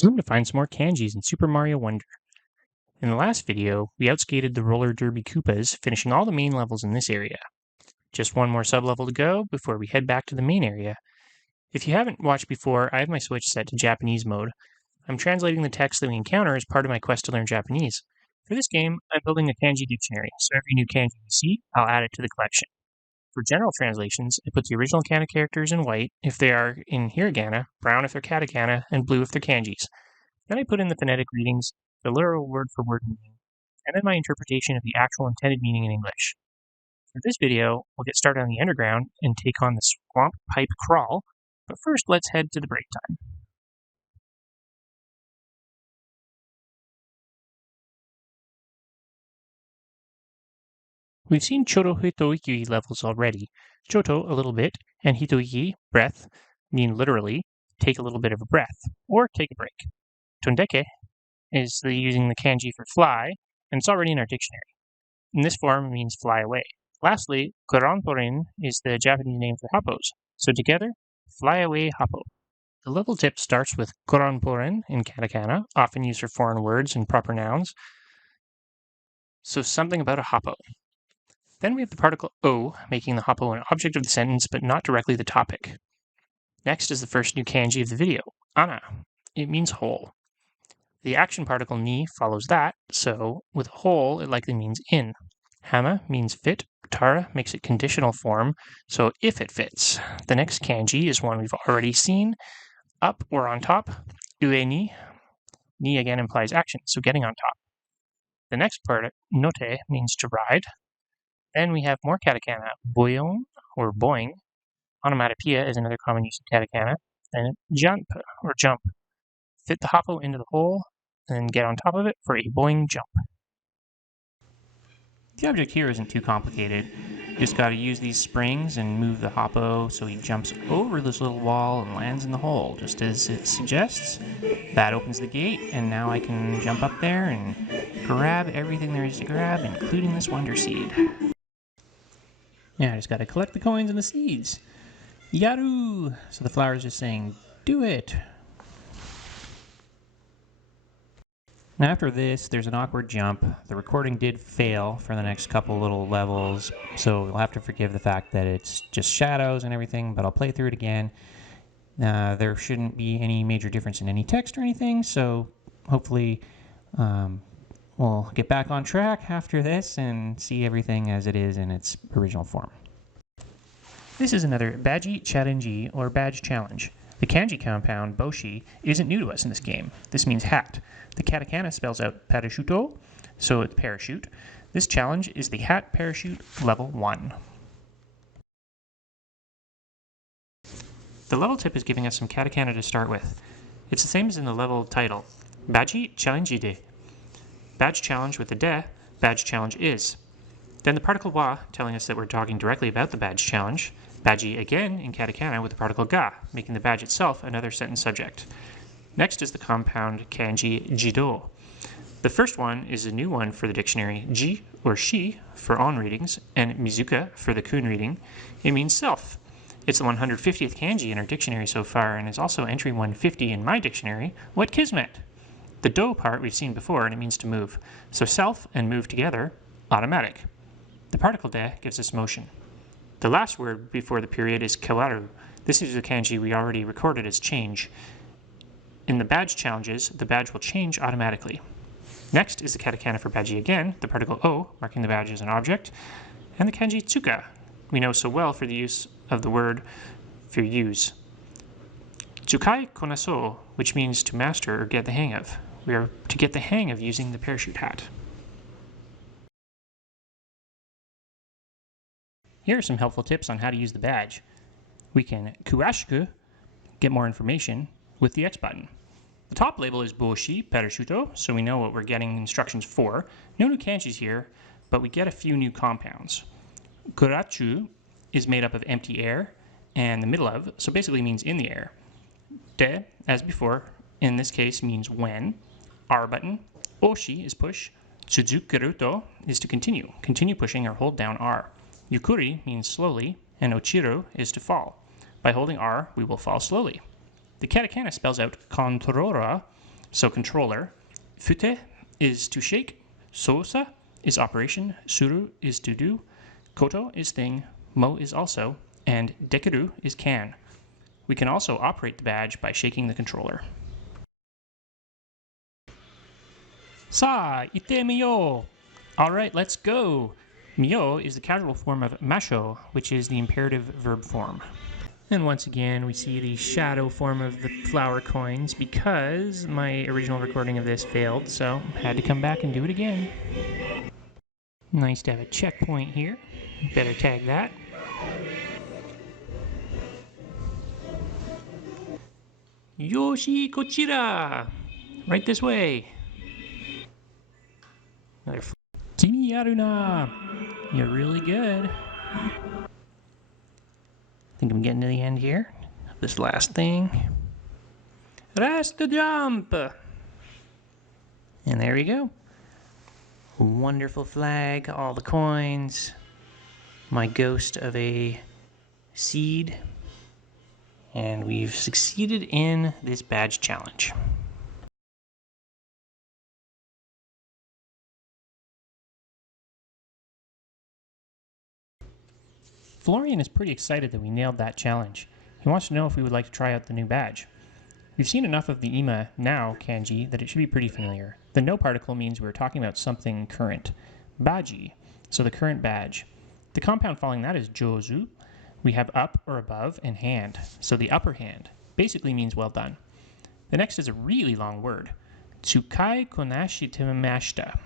Time to find some more kanjis in Super Mario Wonder. In the last video, we outskated the roller derby Koopas, finishing all the main levels in this area. Just one more sub-level to go before we head back to the main area. If you haven't watched before, I have my Switch set to Japanese mode. I'm translating the text that we encounter as part of my quest to learn Japanese. For this game, I'm building a kanji dictionary, so every new kanji we see, I'll add it to the collection. For general translations, I put the original kana characters in white if they are in hiragana, brown if they're katakana, and blue if they're kanjis. Then I put in the phonetic readings, the literal word-for-word meaning, and then my interpretation of the actual intended meaning in English. For this video, we'll get started on the underground and take on the swamp pipe crawl, but first let's head to the break time. We've seen Choto Hitoiki levels already. Choto, a little bit, and Hitoiki, breath, mean literally, take a little bit of a breath, or take a break. Tondeke is using the kanji for fly, and it's already in our dictionary. In this form, it means fly away. Lastly, Korantorin is the Japanese name for happos. So together, fly away happo. The level tip starts with Koranporen in katakana, often used for foreign words and proper nouns. So something about a happo. Then we have the particle o, making the happo an object of the sentence, but not directly the topic. Next is the first new kanji of the video, ana. It means hole. The action particle ni follows that, so with hole, it likely means in. Hama means fit. Tara makes it conditional form, so if it fits. The next kanji is one we've already seen, up or on top. Ue ni. Ni again implies action, so getting on top. The next part, note, means to ride. Then we have more katakana, boyon or boing. Onomatopoeia is another common use of katakana. And jump or jump. Fit the hoppo into the hole and get on top of it for a boing jump. The object here isn't too complicated. You just got to use these springs and move the hoppo so he jumps over this little wall and lands in the hole, just as it suggests. That opens the gate, and now I can jump up there and grab everything there is to grab, including this wonder seed. Yeah, I just got to collect the coins and the seeds. Yaru! So the flower is just saying, do it! Now after this, there's an awkward jump. The recording did fail for the next couple little levels, so you'll have to forgive the fact that it's just shadows and everything, but I'll play through it again. There shouldn't be any major difference in any text or anything, so hopefully we'll get back on track after this and see everything as it is in its original form. This is another Baji Charenji or Badge Challenge. The kanji compound, boshi, isn't new to us in this game. This means hat. The katakana spells out parashuto, so it's parachute. This challenge is the hat parachute level 1. The level tip is giving us some katakana to start with. It's the same as in the level title. Baji challenge de. Badge challenge with the de, badge challenge is. Then the particle wa, telling us that we're talking directly about the badge challenge. Baji again in katakana with the particle ga, making the badge itself another sentence subject. Next is the compound kanji jido. The first one is a new one for the dictionary, ji or shi for on readings, and mizuka for the kun reading. It means self. It's the 150th kanji in our dictionary so far, and is also entry 150 in my dictionary. What kismet! The do part we've seen before, and it means to move. So self and move together, automatic. The particle de gives us motion. The last word before the period is kawaru. This is a kanji we already recorded as change. In the badge challenges, the badge will change automatically. Next is the katakana for baji again, the particle o, marking the badge as an object, and the kanji tsuka, we know so well for the use of the word for use. Tsukai konaso, which means to master or get the hang of. We are to get the hang of using the parachute hat. Here are some helpful tips on how to use the badge. We can kuashiku, get more information, with the X button. The top label is boshi, parashuto, so we know what we're getting instructions for. No new kanjis here, but we get a few new compounds. Kurachu is made up of empty air, and the middle of, so basically means in the air. De, as before, in this case means when. R button. Oshi is push. Tsuzukeruto is to continue. Continue pushing or hold down R. Yukuri means slowly, and ochiru is to fall. By holding R, we will fall slowly. The katakana spells out controra, So controller, fute is to shake, sosa is operation, suru is to do, koto is thing, mo is also, and dekiru is can. We can also operate the badge by shaking the controller. Sa, ite miyo! Alright, let's go! Miyo is the casual form of masho, which is the imperative verb form. And once again, we see the shadow form of the flower coins because my original recording of this failed, so I had to come back and do it again. Nice to have a checkpoint here. Better tag that. Yoshi kochira! Right this way. Another Kimi Yaruna! You're really good. I think I'm getting to the end here. This last thing. Rest the jump! And there we go. Wonderful flag, all the coins, my ghost of a seed, and we've succeeded in this badge challenge. Florian is pretty excited that we nailed that challenge. He wants to know if we would like to try out the new badge. We've seen enough of the ima now kanji that it should be pretty familiar. The no particle means we're talking about something current. Baji, so the current badge. The compound following that is jozu. We have up or above and hand, so the upper hand basically means well done. The next is a really long word. Tsukai konashitemashita.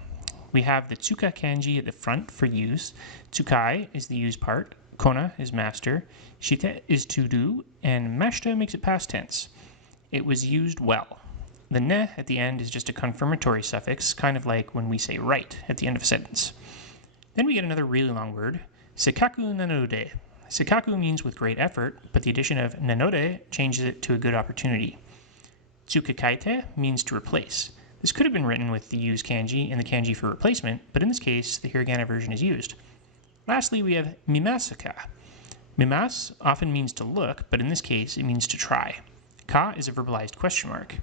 We have the tsuka kanji at the front for use. Tsukai is the use part. Kona is master. Shite is to do. And mashita makes it past tense. It was used well. The ne at the end is just a confirmatory suffix, kind of like when we say right at the end of a sentence. Then we get another really long word. Sekaku nanode. Sekaku means with great effort, but the addition of nanode changes it to a good opportunity. Tsukakaite means to replace. This could have been written with the use kanji and the kanji for replacement, but in this case, the hiragana version is used. Lastly, we have mimasaka. Mimas often means to look, but in this case, it means to try. Ka is a verbalized question mark.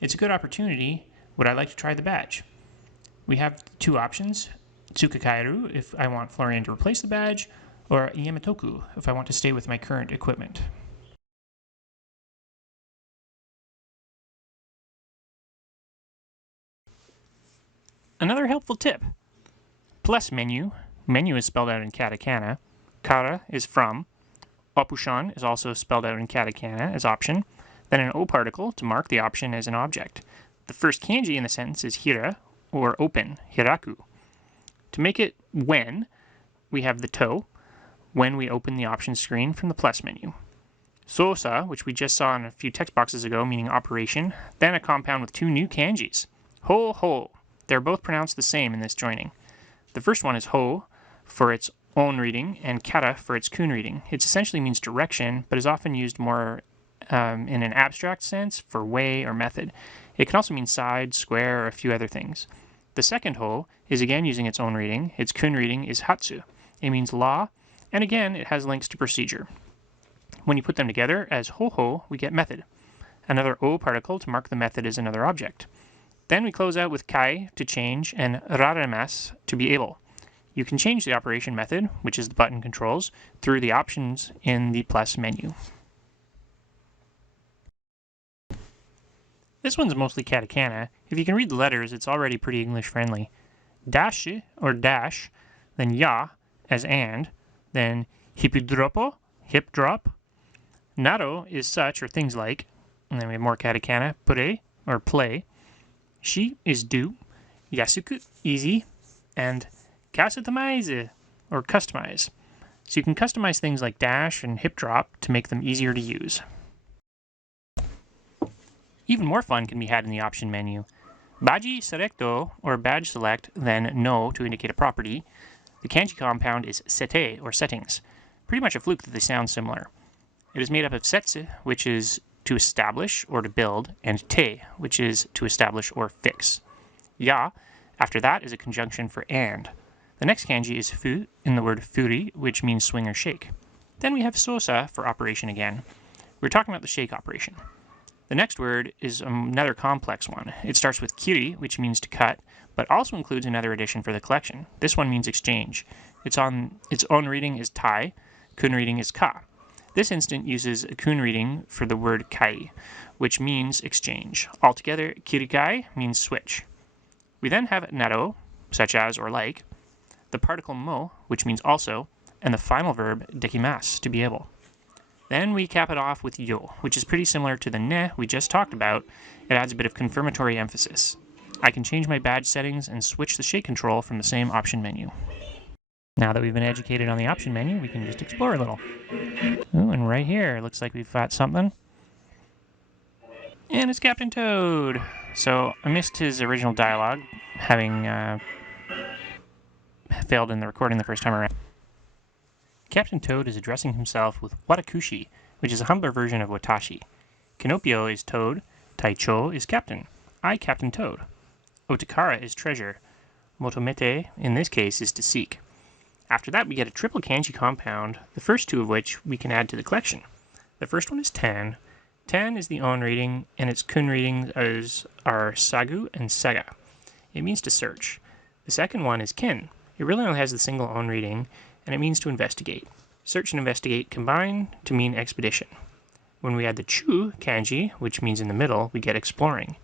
It's a good opportunity. Would I like to try the badge? We have two options. Tsukakairu if I want Florian to replace the badge, or Yamatoku if I want to stay with my current equipment. Another helpful tip. Plus menu. Menu is spelled out in katakana. Kara is from. Opushan is also spelled out in katakana as option. Then an O particle to mark the option as an object. The first kanji in the sentence is hira, or open, hiraku. To make it when, we have the to, when we open the option screen from the plus menu. Sosa, which we just saw in a few text boxes ago, meaning operation, then a compound with two new kanjis. Ho ho. They're both pronounced the same in this joining. The first one is ho for its own reading and kara for its kun reading. It essentially means direction, but is often used more in an abstract sense for way or method. It can also mean side, square, or a few other things. The second ho is again using its own reading. Its kun reading is hatsu. It means law, and again it has links to procedure. When you put them together as ho-ho, we get method. Another o particle to mark the method as another object. Then we close out with kai to change and raremas to be able. You can change the operation method, which is the button controls, through the options in the plus menu. This one's mostly katakana. If you can read the letters, it's already pretty English friendly. Dash or dash, then ya as and, then hipidropo, hip drop. Naro is such or things like, and then we have more katakana, pure or play. Shi is do, yasuku easy, and kasutamize or customize. So you can customize things like dash and hip drop to make them easier to use. Even more fun can be had in the option menu. Baji selecto, or badge select, then no to indicate a property. The kanji compound is sete, or settings. Pretty much a fluke that they sound similar. It is made up of setsu, which is to establish or to build, and te, which is to establish or fix. Ya, after that, is a conjunction for and. The next kanji is fu, in the word furi, which means swing or shake. Then we have sosa for operation again. We're talking about the shake operation. The next word is another complex one. It starts with kiri, which means to cut, but also includes another addition for the collection. This one means exchange. Its own reading is tai, kun reading is ka. This instant uses a kun reading for the word kai, which means exchange. Altogether, kirikai means switch. We then have naro, such as or like, the particle mo, which means also, and the final verb dekimasu, to be able. Then we cap it off with yo, which is pretty similar to the ne we just talked about. It adds a bit of confirmatory emphasis. I can change my badge settings and switch the shake control from the same option menu. Now that we've been educated on the option menu, we can just explore a little. Ooh, and right here, it looks like we've got something. And it's Captain Toad! So, I missed his original dialogue, having failed in the recording the first time around. Captain Toad is addressing himself with Watakushi, which is a humbler version of Watashi. Kinopio is Toad, Taicho is Captain. I, Captain Toad. Otakara is treasure. Motomete, in this case, is to seek. After that, we get a triple kanji compound, the first two of which we can add to the collection. The first one is Tan. Tan is the on reading, and its kun readings are Sagu and Sega. It means to search. The second one is Ken. It really only has the single on reading, and it means to investigate. Search and investigate combine to mean expedition. When we add the Chu kanji, which means in the middle, we get exploring.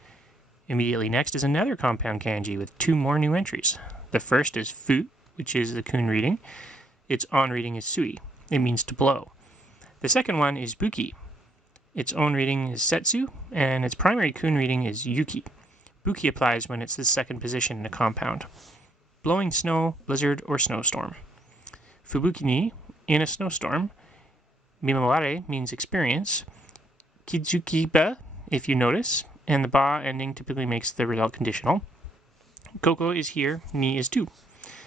Immediately next is another compound kanji with two more new entries. The first is Fu, which is the kun reading. Its on reading is Sui. It means to blow. The second one is Buki. Its own reading is Setsu, and its primary kun reading is Yuki. Buki applies when it's the second position in a compound. Blowing snow, blizzard, or snowstorm. Fubuki ni, in a snowstorm. Mimaware means experience. Kizukiba, if you notice, and the ba ending typically makes the result conditional. Koko is here, ni is too.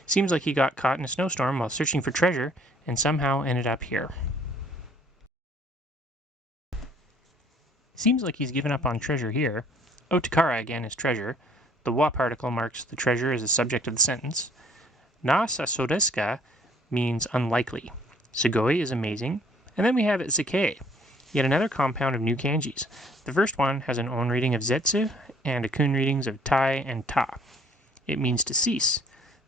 Seems like he got caught in a snowstorm while searching for treasure and somehow ended up here. Seems like he's given up on treasure here. Otakara again is treasure. The wa particle marks the treasure as the subject of the sentence. Na sasodeska means unlikely. Sugoi is amazing. And then we have Zake, yet another compound of new kanjis. The first one has an on reading of Zetsu and a kun readings of Tai and Ta. It means to cease.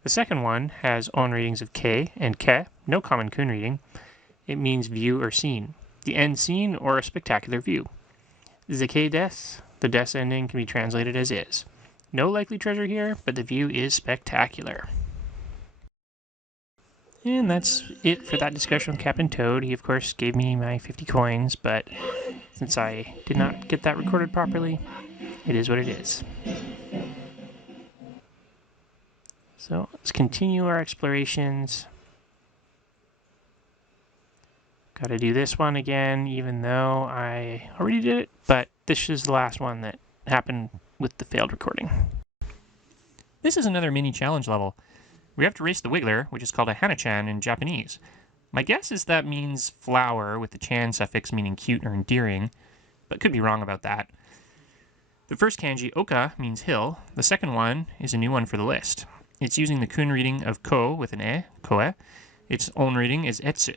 The second one has on readings of Ke and Ke, no common kun reading. It means view or scene. The end scene or a spectacular view. Zake des, the des ending can be translated as is. No likely treasure here, but the view is spectacular. And that's it for that discussion with Captain Toad. He, of course, gave me my 50 coins, but since I did not get that recorded properly, it is what it is. So let's continue our explorations. Gotta do this one again, even though I already did it, but this is the last one that happened with the failed recording. This is another mini challenge level. We have to race the Wiggler, which is called a Hana-chan in Japanese. My guess is that means flower with the chan suffix meaning cute or endearing, but could be wrong about that. The first kanji, oka, means hill. The second one is a new one for the list. It's using the kun reading of ko with an e, koe. Its own reading is etsu.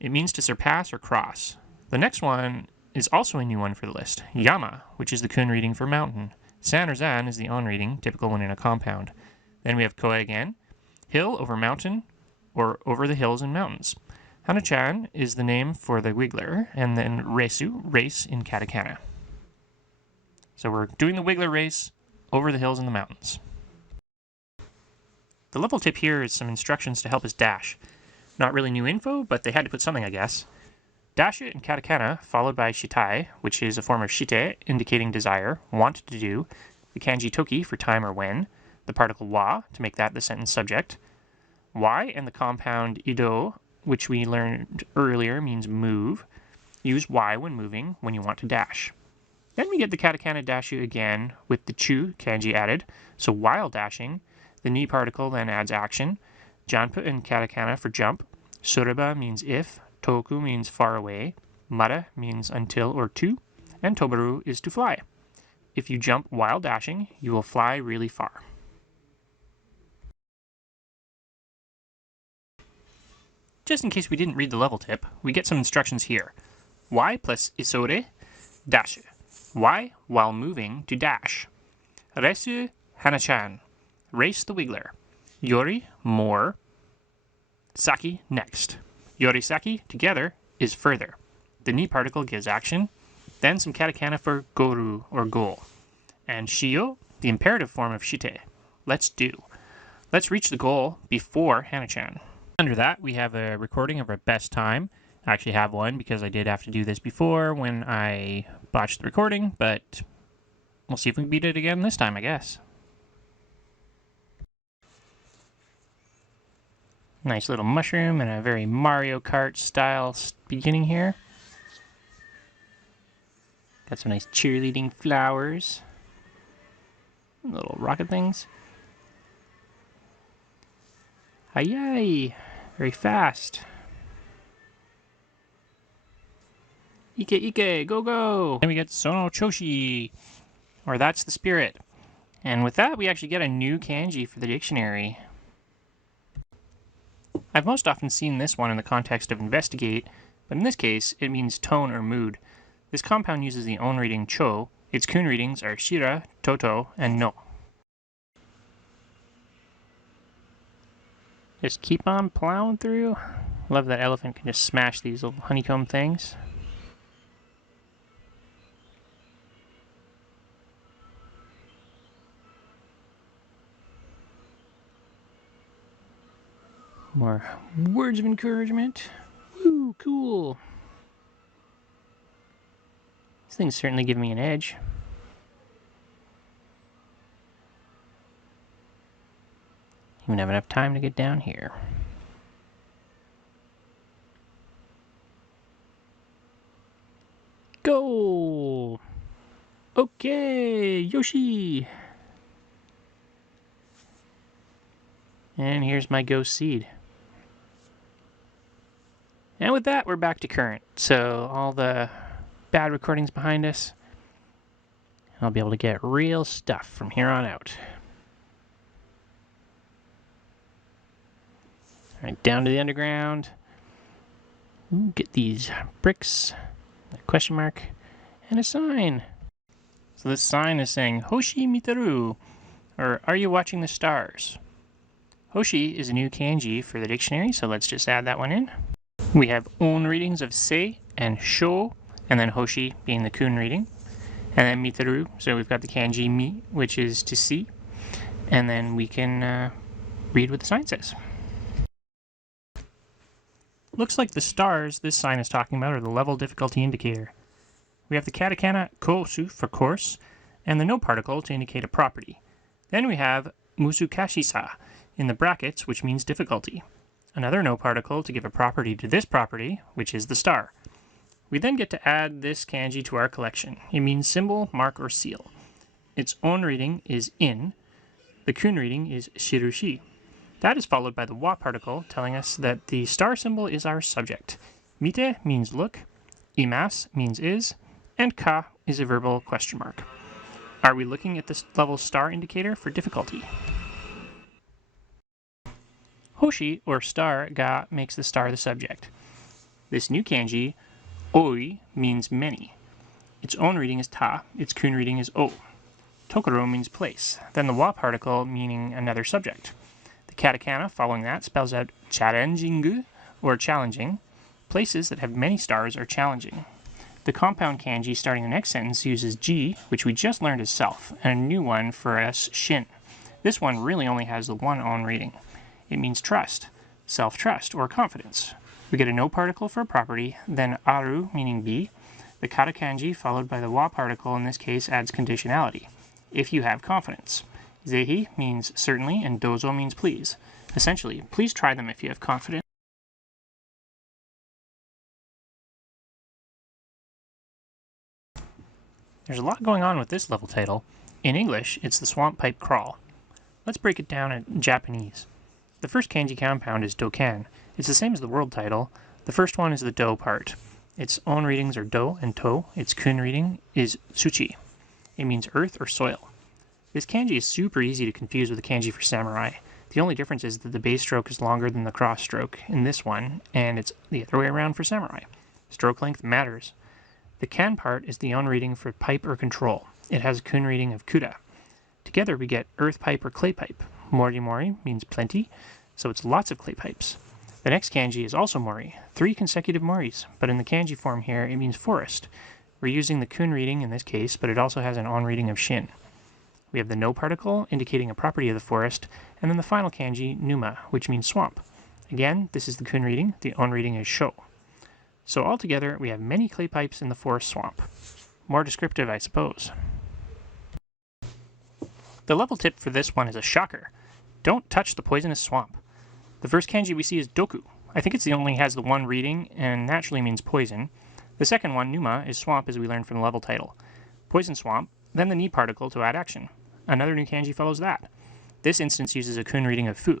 It means to surpass or cross. The next one is also a new one for the list, yama, which is the kun reading for mountain. San or zan is the on reading, typical when in a compound. Then we have koe again, hill over mountain, or over the hills and mountains. Hana-chan is the name for the Wiggler, and then resu, race in katakana. So we're doing the Wiggler race over the hills and the mountains. The level tip here is some instructions to help us dash. Not really new info, but they had to put something, I guess. Dash it in katakana, followed by shitai, which is a form of shite, indicating desire, want to do, the kanji toki for time or when, the particle wa, to make that the sentence subject, y and the compound ido, which we learned earlier means move. Use y when moving, when you want to dash. Then we get the katakana dashu again with the chu kanji added, so while dashing, the ni particle then adds action. Janpu in katakana for jump. Sureba means if. Toku means far away. Mara means until or to. And tobaru is to fly. If you jump while dashing, you will fly really far. Just in case we didn't read the level tip, we get some instructions here. Y plus isore, dashu. Why? While moving to dash. Resu Hana-chan. Race the Wiggler. Yori, more. Saki, next. Yorisaki, together, is further. The ni particle gives action. Then some katakana for goru, or goal. And shio, the imperative form of shite. Let's do. Let's reach the goal before Hana-chan. Under that, we have a recording of our best time. I actually have one because I did have to do this before when I botched the recording, but we'll see if we can beat it again this time, I guess. Nice little mushroom and a very Mario Kart style beginning here. Got some nice cheerleading flowers. Little rocket things. Hi-yi! Very fast. Ike, Ike, go, go! Then we get Sono Choshi, or that's the spirit. And with that, we actually get a new kanji for the dictionary. I've most often seen this one in the context of investigate, but in this case, it means tone or mood. This compound uses the on reading cho. Its kun readings are shira, toto, and no. Just keep on plowing through. Love that elephant can just smash these little honeycomb things. More words of encouragement. Woo, cool. These things certainly give me an edge. Even have enough time to get down here. Go! Okay, Yoshi! And here's my ghost seed. And with that, we're back to current. So all the bad recordings behind us. I'll be able to get real stuff from here on out. Alright, down to the underground. Ooh, get these bricks, a question mark, and a sign. So this sign is saying, Hoshi Mitaru, or Are you watching the stars? Hoshi is a new kanji for the dictionary, so let's just add that one in. We have on readings of sei and sho, and then Hoshi being the kun reading. And then Mitaru, so we've got the kanji mi, which is to see. And then we can read what the sign says. Looks like the stars this sign is talking about are the level difficulty indicator. We have the katakana kosu for course, and the no particle to indicate a property. Then we have musukashisa in the brackets, which means difficulty. Another no particle to give a property to this property, which is the star. We then get to add this kanji to our collection. It means symbol, mark, or seal. Its on reading is in. The kun reading is shirushi. That is followed by the wa particle, telling us that the star symbol is our subject. Mite means look, imas means is, and ka is a verbal question mark. Are we looking at this level star indicator for difficulty? Hoshi, or star, ga, makes the star the subject. This new kanji, oi, means many. Its on reading is ta, its kun reading is o. Tokoro means place, then the wa particle meaning another subject. The katakana following that spells out challenging, or challenging. Places that have many stars are challenging. The compound kanji starting the next sentence uses ji, which we just learned as self, and a new one for us, shin. This one really only has the one on reading. It means trust, self-trust, or confidence. We get a no particle for a property, then aru, meaning be. The kata kanji followed by the wa particle in this case adds conditionality. If you have confidence. Zehi means certainly, and dozo means please. Essentially, please try them if you have confidence. There's a lot going on with this level title. In English, it's the Swamp Pipe Crawl. Let's break it down in Japanese. The first kanji compound is dokan. It's the same as the world title. The first one is the do part. Its own readings are do and to. Its kun reading is tsuchi. It means earth or soil. This kanji is super easy to confuse with the kanji for samurai. The only difference is that the base stroke is longer than the cross stroke in this one, and it's the other way around for samurai. Stroke length matters. The kan part is the on reading for pipe or control. It has a kun reading of kuda. Together we get earth pipe or clay pipe. Mori mori means plenty, so it's lots of clay pipes. The next kanji is also mori, 3 consecutive moris, but in the kanji form here it means forest. We're using the kun reading in this case, but it also has an on reading of shin. We have the no particle, indicating a property of the forest, and then the final kanji, numa, which means swamp. Again, this is the kun reading, the on reading is sho. So altogether, we have many clay pipes in the forest swamp. More descriptive, I suppose. The level tip for this one is a shocker. Don't touch the poisonous swamp. The first kanji we see is doku. I think it only has the one reading, and naturally means poison. The second one, numa, is swamp as we learned from the level title. Poison swamp, then the ni particle to add action. Another new kanji follows that. This instance uses a kun reading of fu,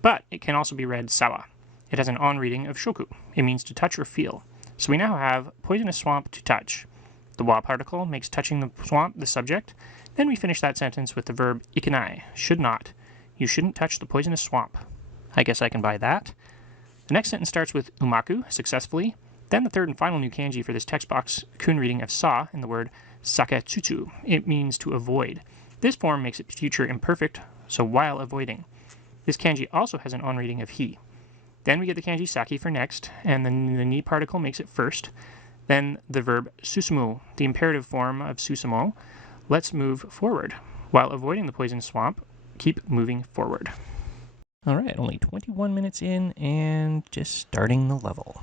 but it can also be read sawa. It has an on reading of shoku. It means to touch or feel. So we now have poisonous swamp to touch. The wa particle makes touching the swamp the subject. Then we finish that sentence with the verb ikanai, should not. You shouldn't touch the poisonous swamp. I guess I can buy that. The next sentence starts with umaku, successfully. Then the third and final new kanji for this text box, kun reading of sa in the word saketsutsu. It means to avoid. This form makes it future imperfect, so while avoiding. This kanji also has an on reading of he. Then we get the kanji saki for next, and then the ni particle makes it first. Then the verb susumu, the imperative form of susumo. Let's move forward. While avoiding the poison swamp, keep moving forward. Alright, only 21 minutes in and just starting the level.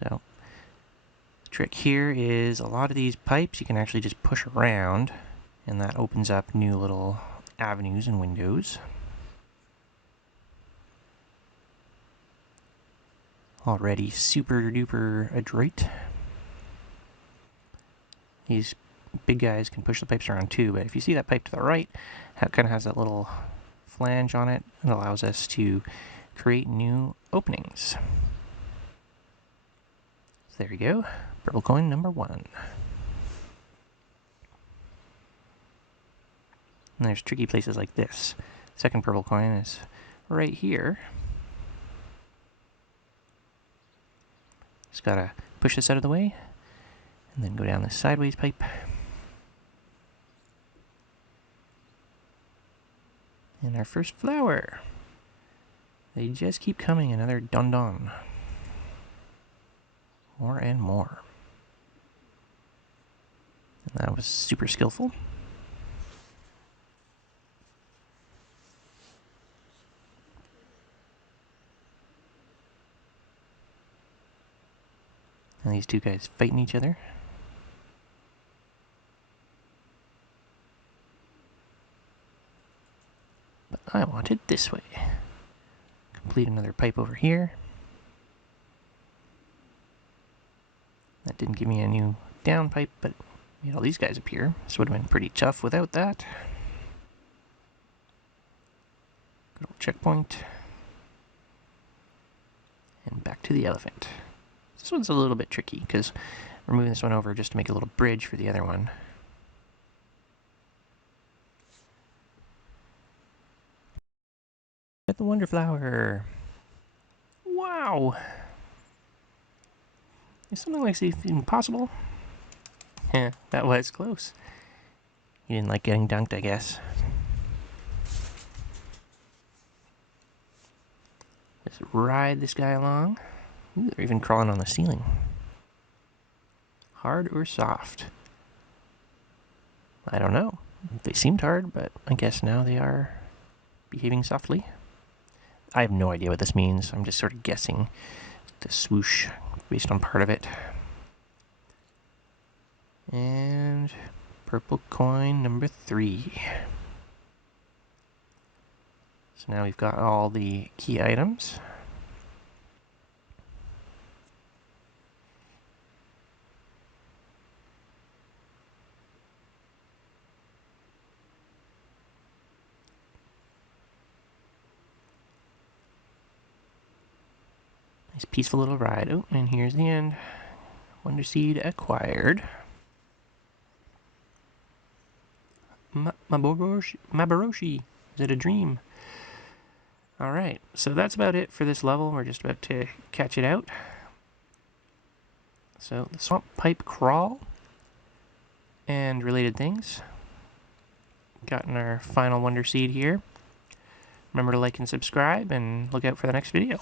So, the trick here is a lot of these pipes you can actually just push around, and that opens up new little avenues and windows. Already super duper adroit. These big guys can push the pipes around too, but if you see that pipe to the right, it kind of has that little flange on it. It allows us to create new openings. So there we go. Purple coin number 1. And there's tricky places like this. Second purple coin is right here. Just gotta push this out of the way, and then go down this sideways pipe. And our first flower. They just keep coming, another don-don. More and more. And that was super skillful. And these two guys fighting each other. But I want it this way. Complete another pipe over here. That didn't give me a new down pipe, but made all these guys appear. This would have been pretty tough without that. Good old checkpoint. And back to the elephant. This one's a little bit tricky, because we're moving this one over just to make a little bridge for the other one. Get the wonder flower. Wow! Is something like this even possible? Yeah, that was close. You didn't like getting dunked, I guess. Just ride this guy along. Ooh, they're even crawling on the ceiling. Hard or soft? I don't know. They seemed hard, but I guess now they are behaving softly. I have no idea what this means. I'm just sort of guessing the swoosh based on part of it. And purple coin number 3. So now we've got all the key items. Nice peaceful little ride. Oh, and here's the end. Wonder seed acquired. Mabaroshi. Is it a dream? Alright, so that's about it for this level. We're just about to catch it out. So the swamp pipe crawl and related things. Gotten our final wonder seed here. Remember to like and subscribe and look out for the next video.